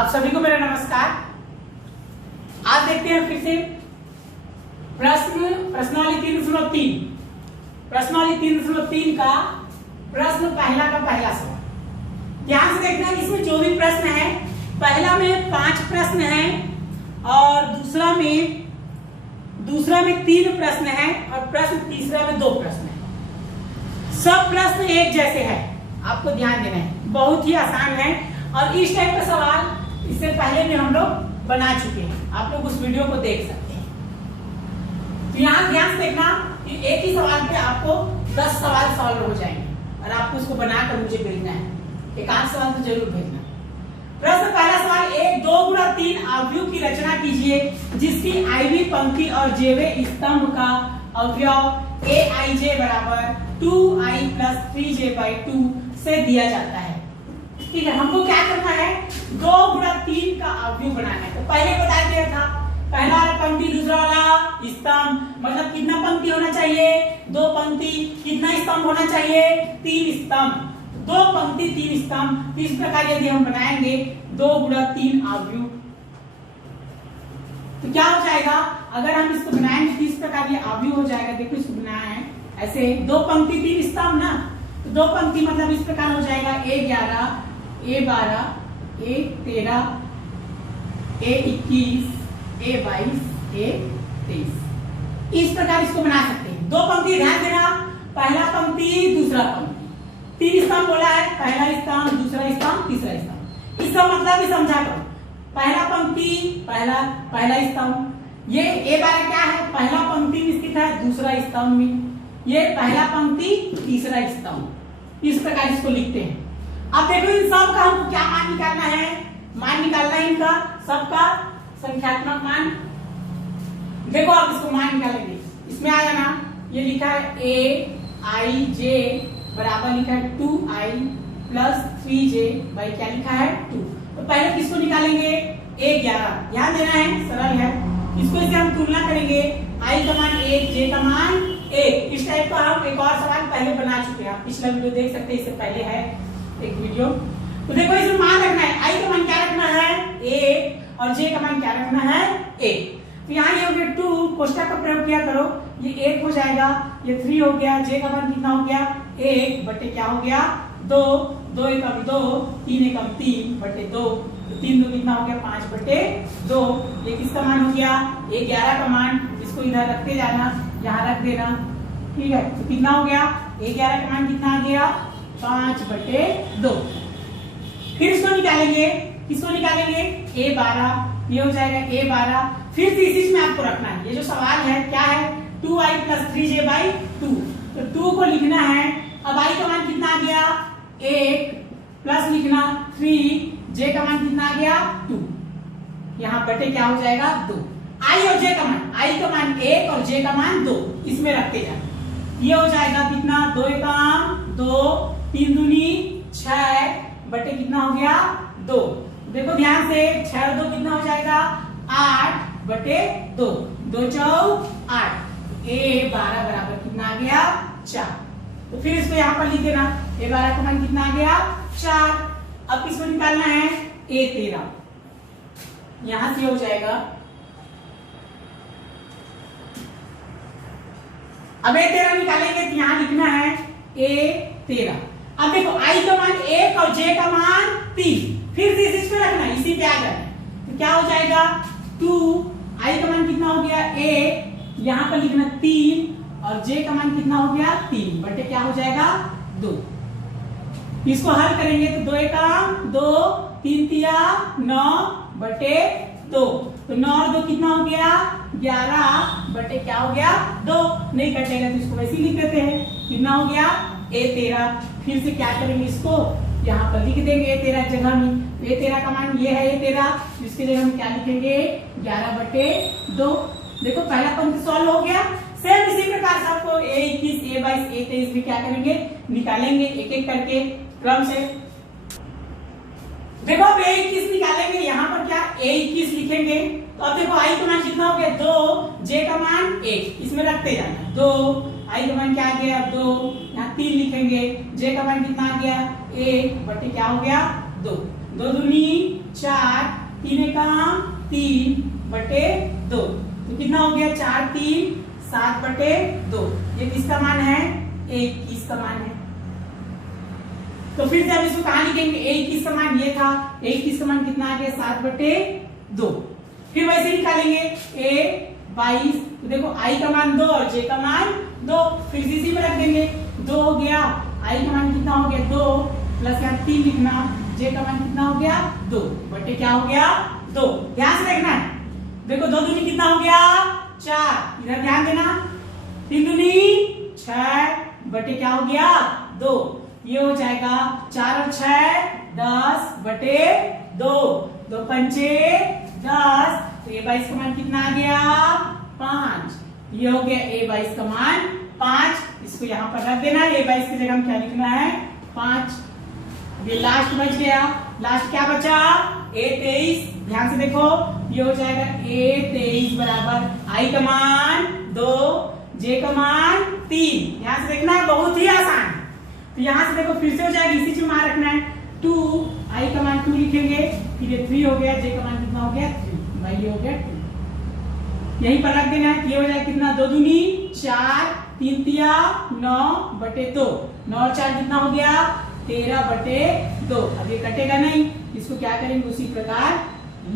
आप सभी को मेरा नमस्कार। आज देखते हैं फिर से प्रश्नावली 3.3 का प्रश्न पहला का पहला सवाल। ध्यान से देखना, इसमें जो भी प्रश्न है, पहला में 5 प्रश्न है और दूसरा में 3 प्रश्न है और प्रश्न तीसरा में 2 प्रश्न है। सब प्रश्न एक जैसे हैं, आपको ध्यान देना है, बहुत ही आसान है। और इस टाइप का सवाल इससे पहले भी हम लोग बना चुके हैं, आप लोग उस वीडियो को देख सकते हैं। तो यहाँ ध्यान से देखना कि एक ही सवाल पे आपको 10 सवाल सॉल्व हो जाएंगे और आपको उसको बनाकर मुझे भेजना है। एक आध सवाल तो जरूर भेजना। प्रश्न पहला सवाल, 1 2 गुणा 3 अवयव की रचना कीजिए जिसकी आईवी पंक्ति और जेवे स्तंभ का अवयव aij बराबर 2i + 3j/2 से दिया जाता है। ठीक है, हमको क्या करना है, 2 गुणा 3 का अवयव बनाना है। तो पहले बता दिया था, पहला वाला पंक्ति, दूसरा वाला स्तंभ, मतलब कितना पंक्ति होना चाहिए, 2 पंक्ति, कितना स्तंभ होना चाहिए, 3 स्तंभ, 2 पंक्ति 3 स्तंभ। इस प्रकार यदि हम बनाएंगे 2 गुणा 3 अवयव, तो क्या हो जाएगा, अगर हम इसको बनाएंगे तो इस प्रकार ये अवयव हो जाएगा। देखो इसको बनाया है ऐसे, 2 पंक्ति 3 स्तंभ ना, तो 2 पंक्ति मतलब इस प्रकार हो जाएगा a11 a12 a13 a21 a22 a23। इस प्रकार इसको बना सकते हैं। 2 पंक्ति, ध्यान देना, पहला पंक्ति दूसरा पंक्ति, 3 स्तंभ बोला है, पहला स्तंभ दूसरा स्तंभ तीसरा स्तंभ। इसका मतलब भी समझा करो, पहला पंक्ति पहला स्तंभ, ये a12 क्या है, पहला पंक्ति में स्थित है, दूसरा स्तंभ में, ये पहला पंक्ति तीसरा स्तंभ। इस प्रकार इसको लिखते हैं। अब देखो इन सब का हमको क्या मान निकालना है, मान निकालना है इनका सबका संख्यात्मक मान। देखो आप इसको मान निकालेंगे, इसमें आ जाना, ये लिखा है aij बराबर लिखा है 2i + 3j बाई क्या लिखा है 2। तो पहले किसको निकालेंगे, a11, ध्यान देना है, सरल है। इसको इसे हम तुलना करेंगे, i का मान 1, j का मान 1। इस टाइप का हम एक और सवाल पहले बना चुके हैं, आप पिछला वीडियो देख सकते हैं, इससे पहले है एक वीडियो। तो देखो इसमें मान रखना है, i का मान क्या रखना है 1 और j का मान क्या रखना है 1। तो यहाँ ये हो गया 2, कोष्ठक का प्रयोग किया करो, ये 1 हो जाएगा, ये 3 हो गया, j का मान कितना हो गया 1 बटे क्या हो गया 2, 2 एकम 2, 3 एकम 3 बटे 2, तो 3 2 कितना हो गया 5 बटे 2। ये किसका मान हो गया, a11 का मान, इसको इधर रखते जाना, यहाँ रख देना, ठीक है। तो कितना हो गया, a11 का मान कितना आ गया 5 बटे 2। फिर इसको निकालेंगे, किसको निकालेंगे, a12, ये हो जाएगा a12। फिर से इसी में आपको रखना है, ये जो सवाल है क्या है 2i + 3j/2, तो 2 को लिखना है। अब i का मान कितना आ गया 1 प्लस लिखना 3, j का मान कितना आ गया 2, यहाँ बटे क्या हो जाएगा 2। i और j का मान, i का मान 1 और j का मान 2, इसमें रखते जाना, ये हो जाएगा कितना 2 एकम 2, 3 दूनी 6 बटे कितना हो गया 2। देखो ध्यान से, 6 और 2 कितना हो जाएगा 8 बटे 2, 2 चौक 8, a12 बराबर कितना आ गया 4। तो फिर इसको यहाँ पर लिख देना, a12 का मान कितना आ गया 4। अब किसको निकालना है a13, यहां से हो जाएगा, अब a13 निकालेंगे तो यहाँ लिखना है a13। अब देखो i का मान 1 और j का मान 3, फिर से इसी पे रखना, इसी पे आ जाना, तो क्या हो जाएगा 2, i का मान कितना हो गया 1, यहाँ पर लिखना 3 और j का मान कितना हो गया 3 बटे क्या हो जाएगा 2। इसको हल करेंगे तो 2 एकम 2, 3 तिया 9 बटे 2, तो 9 और 2 कितना हो गया 11 बटे क्या हो गया 2। नहीं कटेगा तो इसको वैसे ही लिख देते हैं, कितना हो गया a13। फिर से क्या करेंगे, इसको यहाँ पर लिख देंगे a13 जगह में, a13 का मान ये है a13, जिसके जगह हम क्या लिखेंगे 11 बटे 2। देखो पहला पंक्ति सॉल्व हो गया। सेम इसी प्रकार से आपको a21 a22 a23 भी क्या करेंगे, निकालेंगे एक एक करके क्रम से। देखो अब a21 निकालेंगे, यहाँ पर क्या a21 लिखेंगे, तो अब देखो i का मान कितना हो गया 2, j का मान 1, इसमें रखते जाना, 2, i का मान क्या आ गया 2, यहाँ 3 लिखेंगे, j का मान कितना आ गया 1 बटे क्या हो गया 2। 2 दूनी 4, 3 एकम 3/2, तो कितना हो गया 4 3 7/2। ये किसका मान है? A21 का मान है। तो फिर से हम इसको कहां लिखेंगे? A21 का मान ये था, A21 का मान कितना आ गया 7/2। फिर वैसे निकालेंगे A22, तो देखो I का मान 2 और J का मान 2, फिर इसी में रख देंगे। 2 हो गया, I का मान कितना हो गया 2 प्लस यहाँ 3 लिखना, J का मान कितना हो गया 2 बटे क्या हो गया 2। ध्यान से देखना है, देखो 2 दूनी कितना हो गया 4, इधर ध्यान देना, 3 दूनी 6 बटे क्या हो गया 2, ये हो जाएगा 4 और 6 10/2, 2 पंचे 10, तो A22 का मान कितना आ गया 5, ये हो गया A22 का मान 5। इसको यहाँ पर रख देना, A22 की जगह हम क्या लिखना है 5। ये लास्ट बच गया, लास्ट क्या बचा A23, ध्यान से देखो, ये हो जाएगा A23 बराबर I का मान 2, J का मान 3। ध्यान से देखना है, बहुत ही आसान। तो यहाँ से देखो फिर से हो जाएगा, इसी चीज मान रखना है 2, I का मान 2 लिखेंगे, फिर ये 3 हो गया, J का मान कितना हो गया 3, भाई ये हो गया 2, यहीं पर रख देना है। ये हो जाएगा कितना 2 दूनी 4, 3 तिया 9/2, 9 और 4 कितना हो गया 13/2। अब ये कटेगा नहीं, इसको क्या करेंगे उसी प्रकार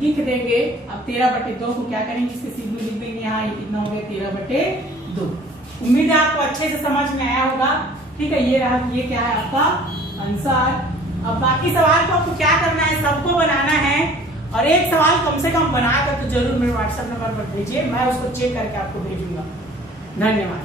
लिख देंगे। अब 13/2 को क्या करेंगे, इसके सीध में लिख देंगे, यहाँ ये कितना हो गया 13/2। उम्मीद है आपको अच्छे से समझ में आया होगा। ठीक है, ये रहा, ये क्या है आपका आंसर। अब बाकी सवाल को आपको क्या करना है, सबको बनाना है, और एक सवाल कम से कम बनाकर तो जरूर मेरे व्हाट्सएप नंबर पर भेजिए, मैं उसको चेक करके आपको भेजूंगा। धन्यवाद।